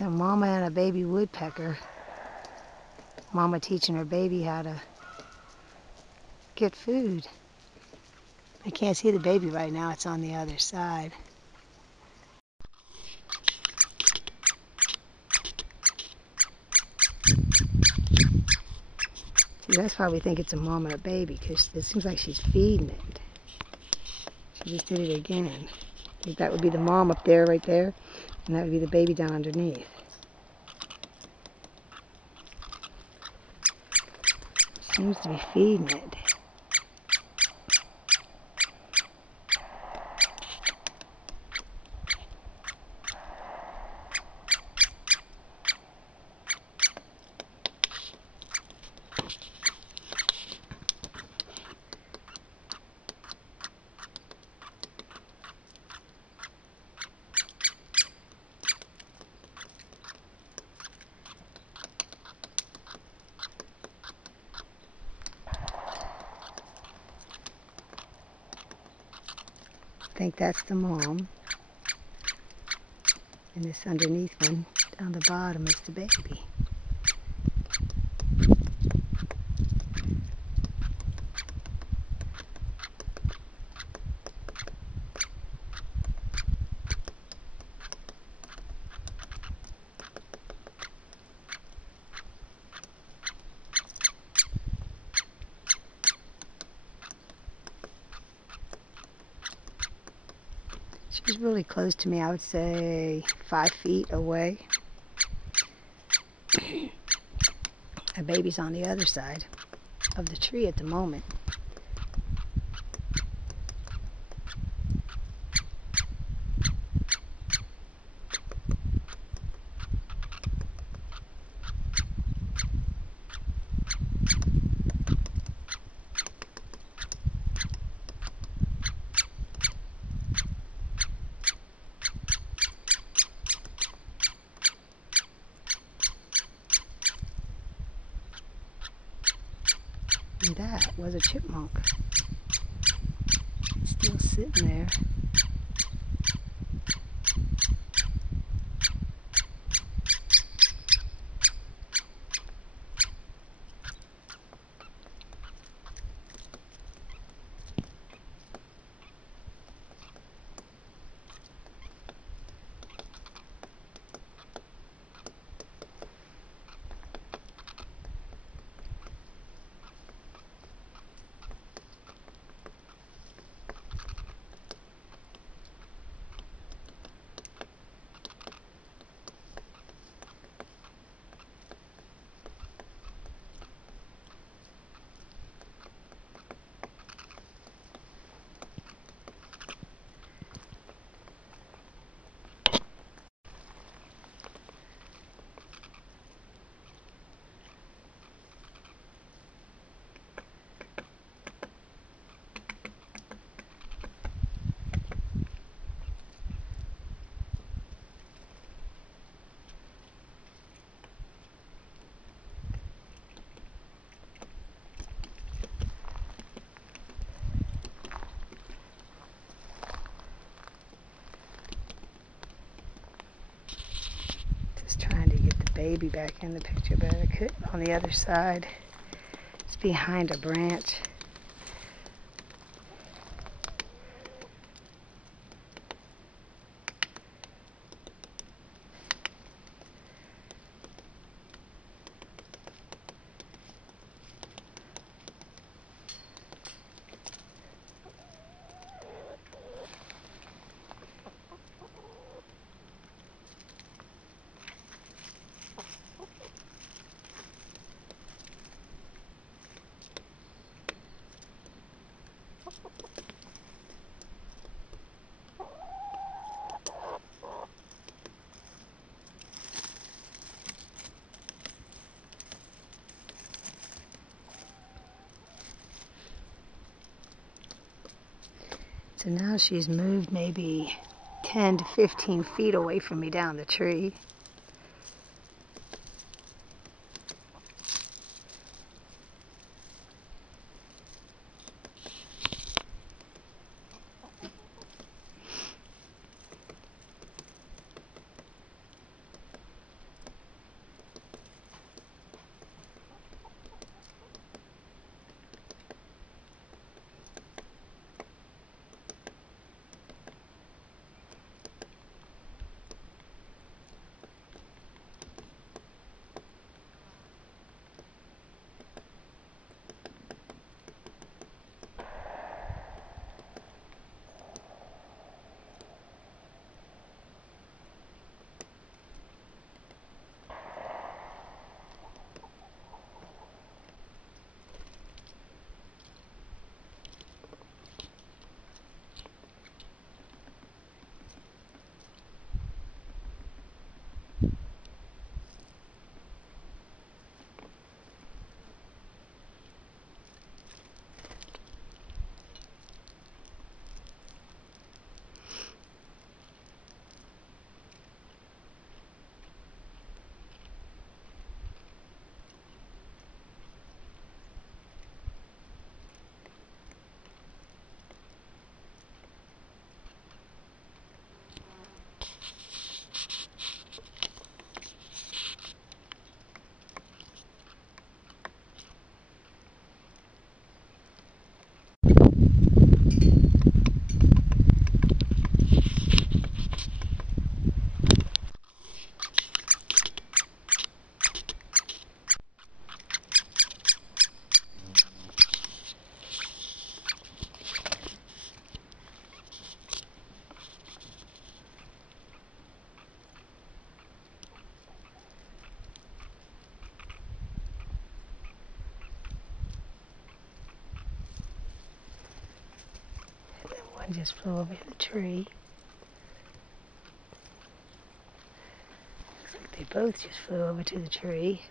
It's a mama and a baby woodpecker. Mama teaching her baby how to get food. I can't see the baby right now, it's on the other side. See, that's why we think it's a mom and a baby, because it seems like she's feeding it. She just did it again. I think that would be the mom up there, right there, and that would be the baby down underneath. Seems to be feeding it. I think that's the mom, and this underneath one down the bottom is the baby. She's really close to me, I would say 5 feet away. A baby's on the other side of the tree at the moment. And that was a chipmunk. It's still sitting there. Trying to get the baby back in the picture, but I couldn't on the other side. It's behind a branch. So now she's moved maybe 10 to 15 feet away from me down the tree. just flew over the tree. Looks like they both just flew over to the tree.